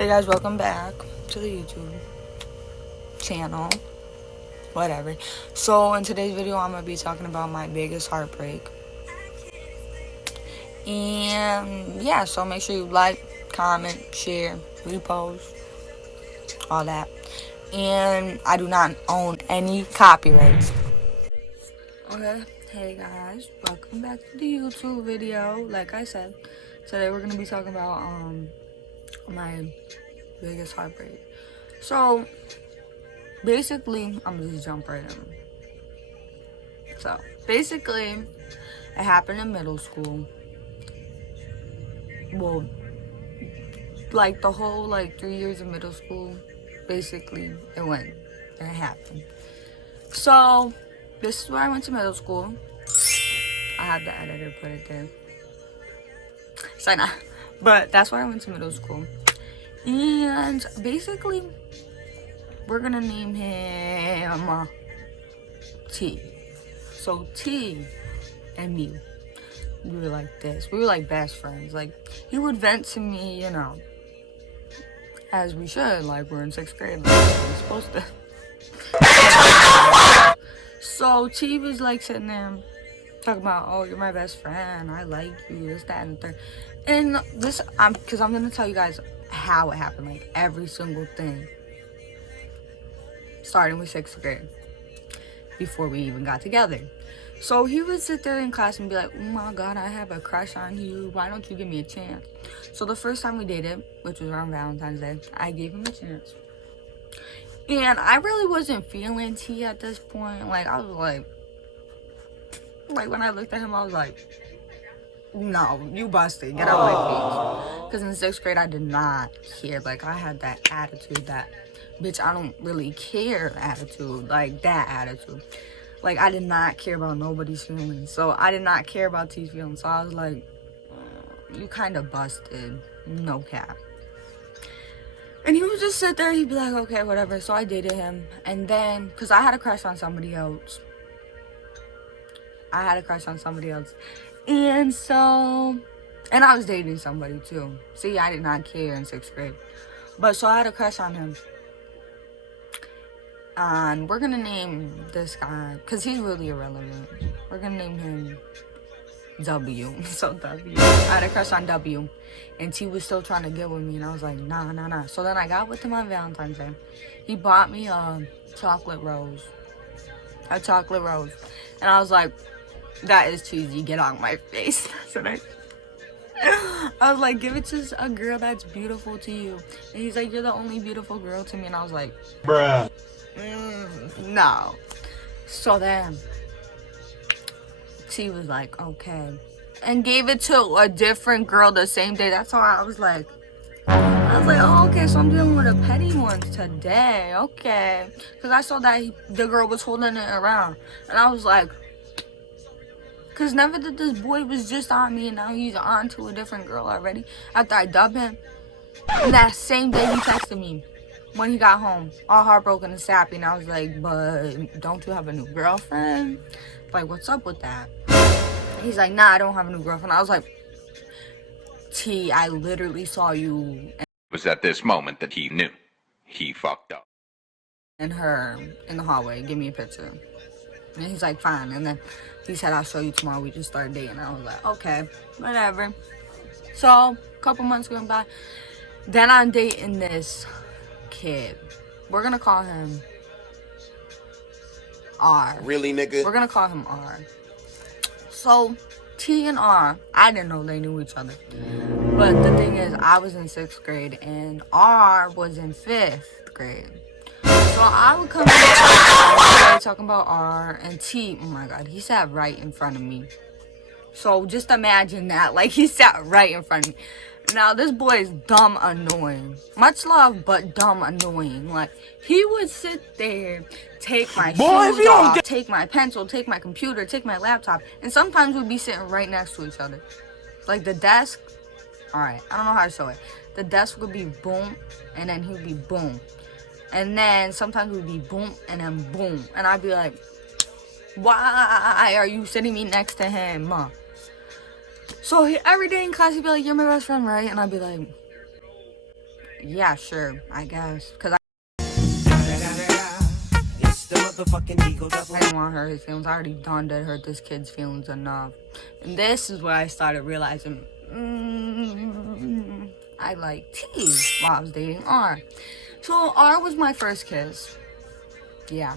Hey guys, welcome back to the YouTube channel, whatever. So in today's video, I'm going to be talking about my biggest heartbreak. And yeah, so make sure you like, comment, share, repost, all that. And I do not own any copyrights. Okay, hey guys, welcome back to the YouTube video. Like I said, today we're going to be talking about my biggest heartbreak. So basically, I'm gonna just jump right in. So basically, it happened in middle school. Well, like the whole 3 years of middle school, basically it happened. So this is where I went to middle school. I had the editor put it there. Sorry, not. But that's where I went to middle school. And basically, we're gonna name him T. So T and me, we were like this. We were like best friends. Like, he would vent to me, as we should. Like, we're in 6th grade. Like, we're supposed to. So T was like sitting there talking about, oh, you're my best friend. I like you, this, that, and the third. And this, because I'm gonna tell you guys how it happened. Like, every single thing. Starting with 6th grade. Before we even got together. So he would sit there in class and be like, oh my god, I have a crush on you. Why don't you give me a chance? So the first time we dated, which was around Valentine's Day, I gave him a chance. And I really wasn't feeling T at this point. Like, I was like when I looked at him, I was like, no, you busted. Get out of my face. Because in 6th grade, I did not care. Like, I had that attitude that, bitch, I don't really care attitude. Like, that attitude. Like, I did not care about nobody's feelings. So, I did not care about T's feelings. So, I was like, you kind of busted. No cap. And he would just sit there. He'd be like, okay, whatever. So, I dated him. And then, because I had a crush on somebody else. And so, and I was dating somebody, too. See, I did not care in 6th grade. But, so, I had a crush on him. And we're gonna name this guy, because he's really irrelevant. We're gonna name him W. So W. I had a crush on W. And T was still trying to get with me. And I was like, nah. So then I got with him on Valentine's Day. He bought me a chocolate rose. And I was like, that is cheesy. Get out of my face. That's what I was like, give it to a girl that's beautiful to you. And he's like, you're the only beautiful girl to me. And I was like, bruh. No. So then T was like, okay, and gave it to a different girl the same day. That's how I was like, oh, okay, so I'm dealing with a petty one today. Okay, because I saw that the girl was holding it around, and I was like, because never did this boy was just on me, and now he's on to a different girl already after I dubbed him. And that same day he texted me when he got home, all heartbroken and sappy, and I was like, but don't you have a new girlfriend? Like, what's up with that? And he's like, nah, I don't have a new girlfriend. I was like, T, I literally saw you. It was at this moment that he knew he fucked up. And her in the hallway, give me a picture. And he's like, fine. And then he said, I'll show you tomorrow. We just started dating. I was like, okay, whatever. So, a couple months going by. Then I'm dating this kid. We're gonna call him R. Really, nigga? We're gonna call him R. So, T and R, I didn't know they knew each other. But the thing is, I was in 6th grade and R was in 5th grade. So I would come in talking about R, and T, oh my god, he sat right in front of me. So just imagine that, like, he sat right in front of me. Now, this boy is dumb annoying. Much love, but dumb annoying. Like, he would sit there, take my shoes off, take my pencil, take my computer, take my laptop, and sometimes we'd be sitting right next to each other. Like, the desk, alright, I don't know how to show it. The desk would be boom, and then he would be boom. And then sometimes it would be boom, and then boom. And I'd be like, why are you sitting me next to him? So every day in class, he'd be like, you're my best friend, right? And I'd be like, yeah, sure, I guess. Because I didn't want to hurt his feelings. I already done that hurt this kid's feelings enough. And this is where I started realizing, I like T while I was dating R. So R was my first kiss. Yeah.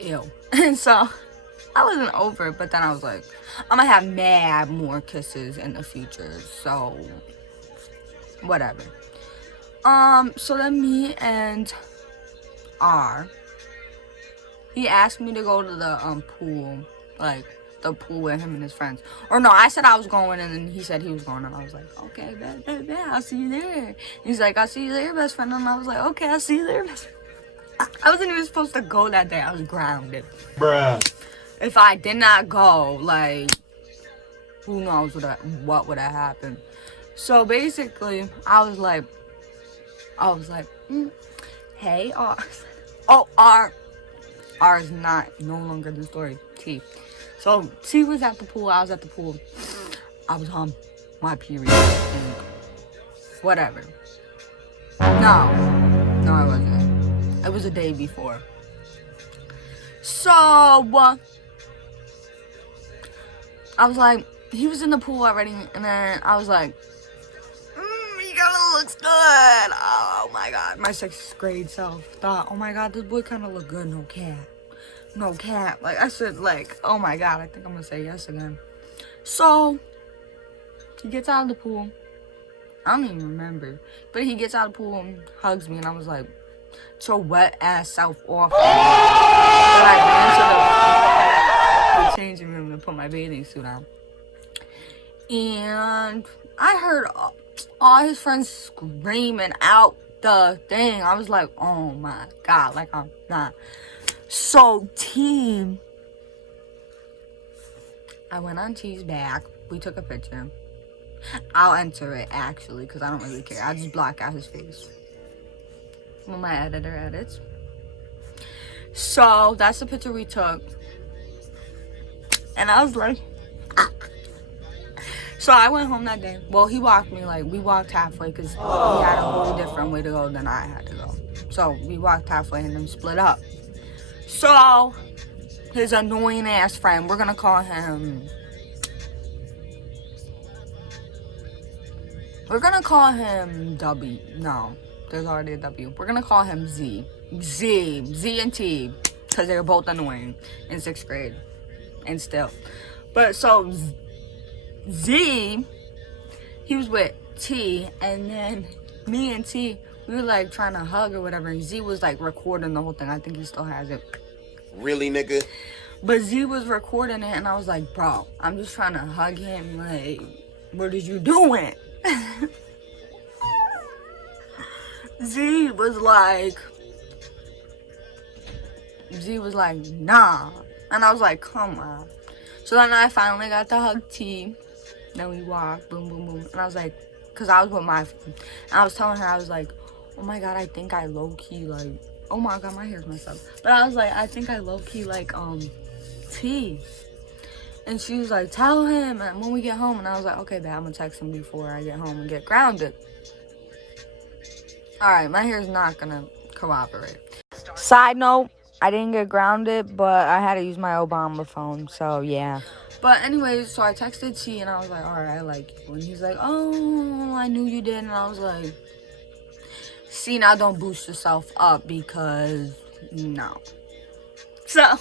Ew. And so I wasn't over it, but then I was like, I'm gonna have mad more kisses in the future. So whatever. So then me and R, he asked me to go to the pool, like the pool with him and his friends. Or no, I said I was going, and then he said he was going, and I was like, okay, bet, I'll see you there. He's like, I'll see you there, best friend, and I was like, okay, I'll see you there, best friend. I wasn't even supposed to go that day. I was grounded. Bruh. If I did not go, like, who knows what would have happened. So basically, I was like, hey, R. Oh, R is no longer the story. T. So T was at the pool. I was at the pool. I was on my period. And whatever. No, I wasn't. It was a day before. So I was like, he was in the pool already, and then I was like, he kind of looks good. Oh my god, my 6th grade self thought, oh my god, this boy kind of look good. No cap. Like, I said, like, oh my god, I think I'm gonna say yes again. So he gets out of the pool. I don't even remember, but he gets out of the pool and hugs me, and I was like, so wet ass self off. But I ran to the changing room to put my bathing suit on, and I heard all his friends screaming out the thing. I was like, oh my god, like, I'm not. So I went on T's back. We took a picture. I'll enter it actually, because I don't really care. I just block out his face when my editor edits. So that's the picture we took. And I was like, So I went home that day. Well, he walked me, like, we walked halfway because he had a whole different way to go than I had to go. So we walked halfway and then split up. So his annoying ass friend, we're gonna call him W. No, there's already a W. We're gonna call him Z and T, because they were both annoying in 6th grade and still. But so Z, he was with T, and then me and T, we were like trying to hug or whatever, and Z was like recording the whole thing. I think he still has it. Really, nigga? But Z was recording it, and I was like, bro, I'm just trying to hug him. Like, what is you doing? Z was like, nah. And I was like, come on. So then I finally got to hug T. Then we walked, boom, boom, boom. And I was like, because I was with my friend. And I was telling her, I was like, oh my god, I think I low-key, like, oh my god, my hair's messed up. But I was like, I think I low-key, like, T. And she was like, tell him when we get home. And I was like, okay, babe, I'm gonna text him before I get home and get grounded. Alright, my hair's not gonna cooperate. Side note, I didn't get grounded, but I had to use my Obama phone, so yeah. But anyways, so I texted T, and I was like, alright, I like you. And he's like, oh, I knew you did. And I was like, see, now don't boost yourself up, because no. So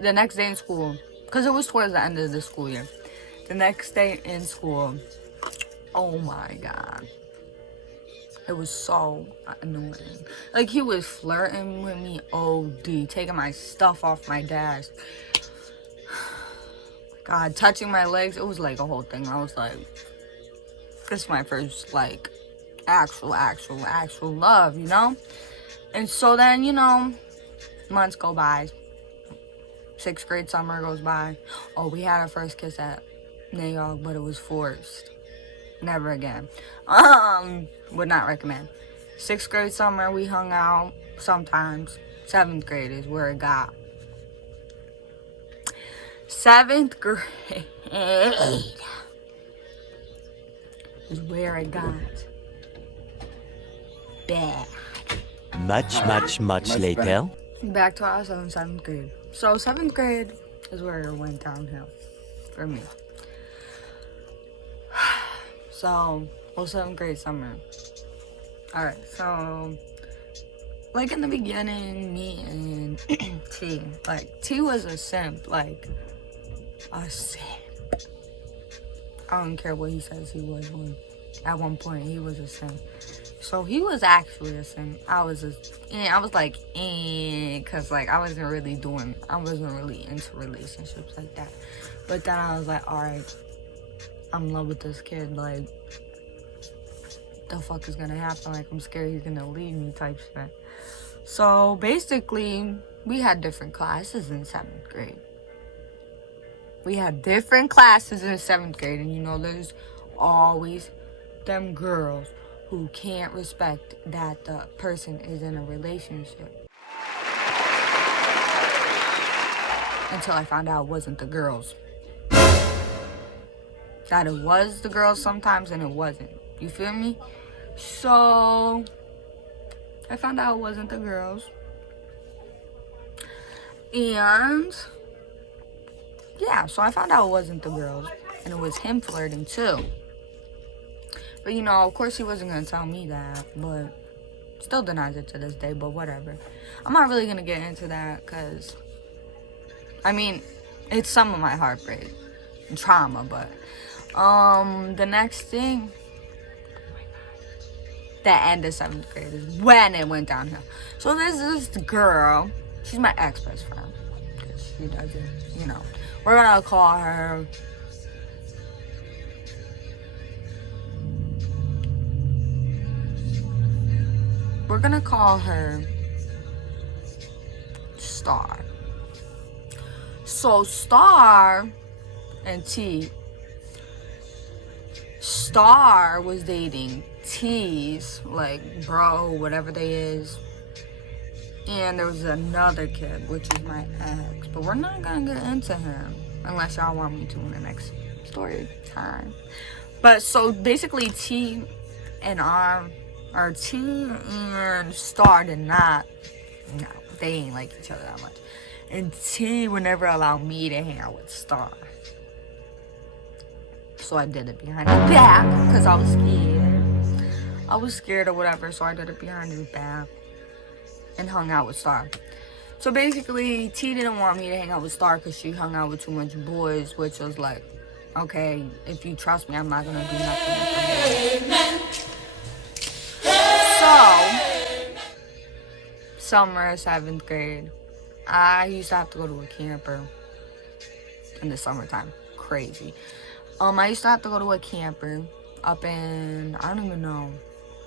the next day in school, because it was towards the end of the school year, the next day in school, oh my god, it was so annoying. Like, he was flirting with me OD, taking my stuff off my desk, god, touching my legs. It was like a whole thing. I was like, this is my first, like, actual love, you know? And so then, you know, months go by. 6th grade summer goes by. Oh, we had our first kiss at New York, but it was forced. Never again. Would not recommend. 6th grade summer, we hung out sometimes. 7th grade is where it got. 7th grade. is where it got bad. Much later. Back to us in 7th grade. So 7th grade is where it went downhill for me. So, 7th grade summer. Alright, so like in the beginning, me and T, like T was a simp, like a simp. I don't care what he says he was when at one point he was a simp. So he was actually a simp. I was like, cause like I wasn't really into relationships like that. But then I was like, alright, I'm in love with this kid, like the fuck is gonna happen? Like I'm scared he's gonna leave me type shit. So basically we had different classes in 7th grade. We had different classes in 7th grade, and you know there's always them girls who can't respect that the person is in a relationship. Until I found out it wasn't the girls. That it was the girls sometimes and it wasn't. You feel me? So I found out it wasn't the girls. And yeah, so I found out it wasn't the girls. And it was him flirting too. But you know, of course he wasn't going to tell me that. But still denies it to this day, but whatever. I'm not really going to get into that because, I mean, it's some of my heartbreak and trauma. But the next thing, the end of 7th grade is when it went downhill. So there's this girl. She's my ex-best friend. Because she doesn't, you know. We're going to call her... We're going to call her Star. So Star and T. Star was dating T's, like, bro, whatever they is. And there was another kid, which is my ex. But we're not going to get into him. Unless y'all want me to in the next story time. But so basically T and Star did not. No, they ain't like each other that much. And T would never allow me to hang out with Star. So I did it behind his back. Because I was scared. I was scared or whatever. So I did it behind his back. And hung out with Star. So basically, T didn't want me to hang out with Star because she hung out with too much boys, which was like, okay, if you trust me, I'm not gonna do nothing with the boys. So, summer, 7th grade, I used to have to go to a camper in the summertime. Crazy. I used to have to go to a camper up in, I don't even know,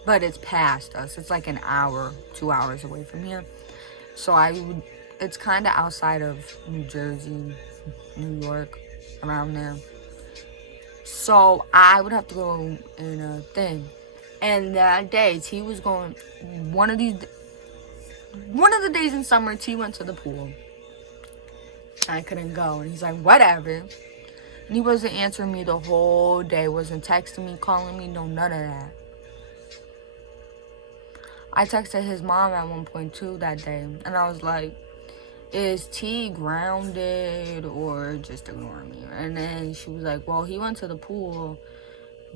but it's past us. It's like an hour, 2 hours away from here. So it's kind of outside of New Jersey, New York, around there. So I would have to go in a thing. And that day, T was going, one of the days in summer, T went to the pool. I couldn't go. And he's like, whatever. And he wasn't answering me the whole day. Wasn't texting me, calling me, no, none of that. I texted his mom at one point too that day. And I was like, is T grounded or just ignore me? And then she was like, well, he went to the pool,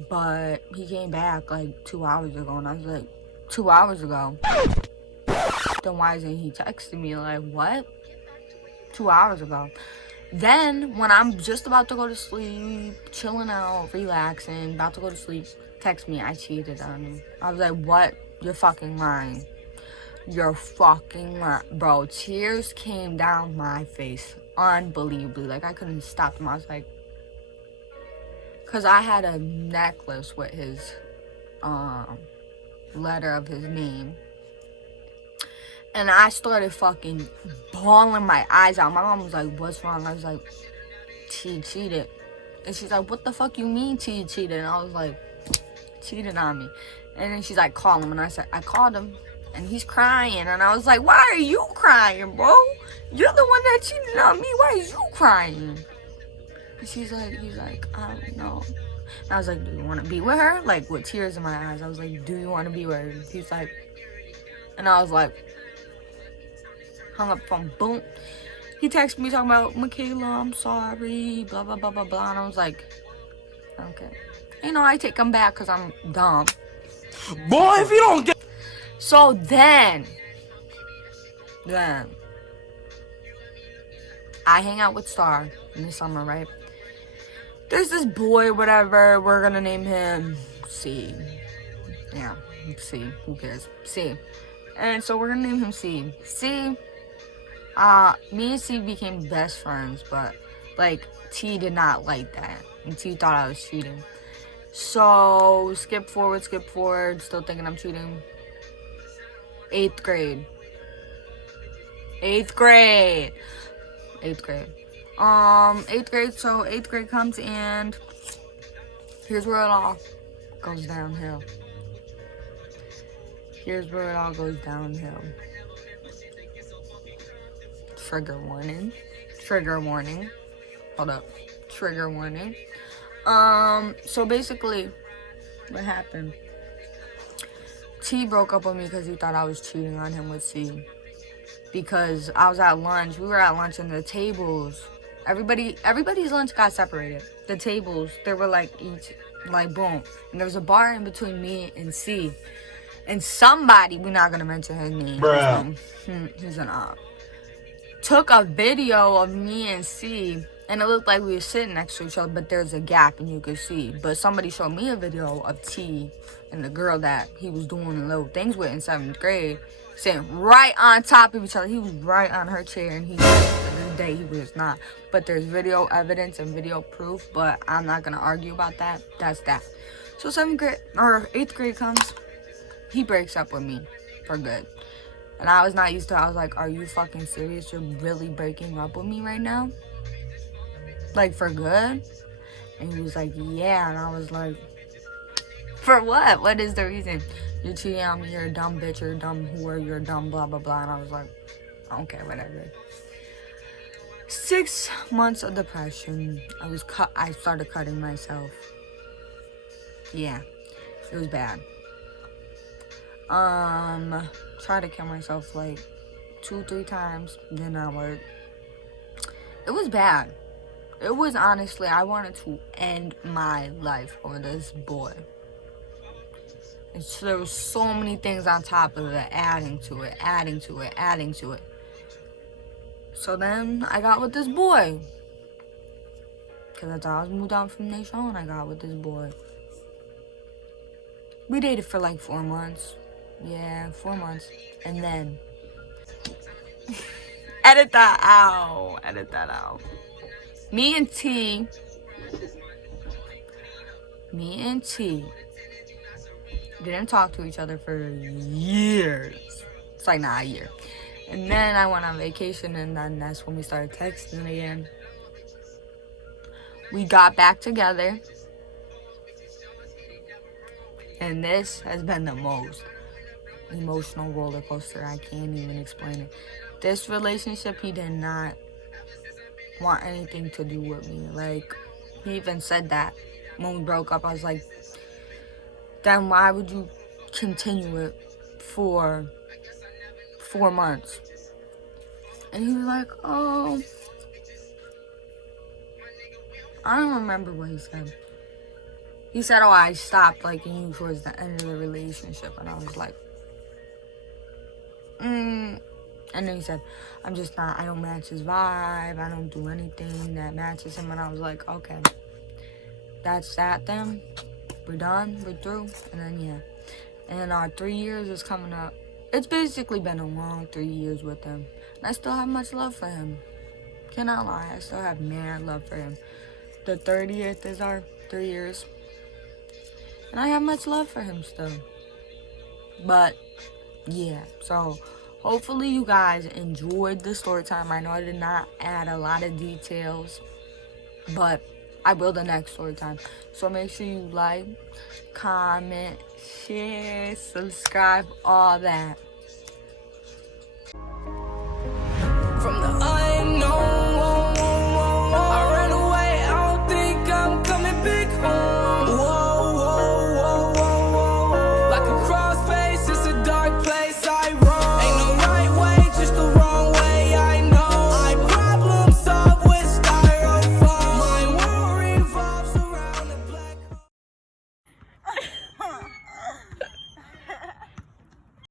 but he came back like 2 hours ago. And I was like, 2 hours ago? Then why isn't he texting me? Like, what? 2 hours ago. Then, when I'm just about to go to sleep, chilling out, relaxing, about to go to sleep, text me, I cheated on him. I was like, what? You're fucking lying. You're fucking lying. Bro, tears came down my face. Unbelievably. Like, I couldn't stop them. I was like... Because I had a necklace with his letter of his name. And I started fucking bawling my eyes out. My mom was like, what's wrong? I was like, T cheated. And she's like, what the fuck you mean T cheated? And I was like, cheated on me. And then she's like, call him. And I said, I called him. And he's crying. And I was like, why are you crying, bro? You're the one that cheated on me. Why is you crying? And he's like, I don't know. And I was like, do you want to be with her? Like, with tears in my eyes. I was like, do you want to be with her? He's like, and I was like, hung up phone, boom. He texted me talking about, Michaela, I'm sorry, blah, blah, blah, blah, blah. And I was like, okay. You know, I take him back because I'm dumb. Boy, if you don't get... So then, I hang out with Star in the summer, right? There's this boy, whatever, we're gonna name him C. Yeah, C, who cares? C. And so we're gonna name him C. C, me and C became best friends, but, like, T did not like that. And T thought I was cheating. So, skip forward, still thinking I'm cheating. 8th grade. 8th grade, so 8th grade comes and here's where it all goes downhill. Trigger warning. Hold up. Trigger warning. So basically, what happened? T broke up with me because he thought I was cheating on him with C. Because I was at lunch. We were at lunch and the tables, everybody's lunch got separated. The tables, they were like each, like boom. And there was a bar in between me and C. And somebody, we're not gonna mention his name. Bruh. He's an op. Took a video of me and C, and it looked like we were sitting next to each other, but there's a gap and you could see. But somebody showed me a video of T and the girl that he was doing little things with in 7th grade, sitting right on top of each other. He was right on her chair, and he the day he was not. But there's video evidence and video proof, but I'm not gonna argue about that. That's that. So 7th grade or 8th grade comes, he breaks up with me for good. And I was not used to it. I was like, are you fucking serious? You're really breaking up with me right now? Like, for good? And he was like, yeah. And I was like, for what? What is the reason? You're cheating on me, you're a dumb bitch, you're a dumb whore, you're a dumb blah, blah, blah. And I was like, okay, whatever. 6 months of depression. I started cutting myself. Yeah, it was bad. Tried to kill myself like 2-3 times, did not work. It was bad. It was honestly, I wanted to end my life for this boy. And so there was so many things on top of it, adding to it. So then I got with this boy. Because I thought I was moved on from Nation, and I got with this boy. We dated for like 4 months. Yeah, 4 months. And then edit that out. Me and T didn't talk to each other for years. It's like not a year. And then I went on vacation, and then that's when we started texting again. We got back together. And this has been the most emotional roller coaster. I can't even explain it. This relationship, he did not want anything to do with me. Like, he even said that when we broke up. I was like, then why would you continue it for 4 months? And he was like, oh, I don't remember what he said. He said, oh, I stopped liking you towards the end of the relationship. And I was like, And then he said, I don't match his vibe. I don't do anything that matches him. And I was like, okay, that's that then. We're done. We're through. And then, yeah. And our 3 years is coming up. It's basically been a long 3 years with him. And I still have much love for him. Cannot lie. I still have mad love for him. The 30th is our 3 years. And I have much love for him still. But, yeah. So, hopefully you guys enjoyed the story time. I know I did not add a lot of details. But I will the next story time. So make sure you like, comment, share, subscribe, all that.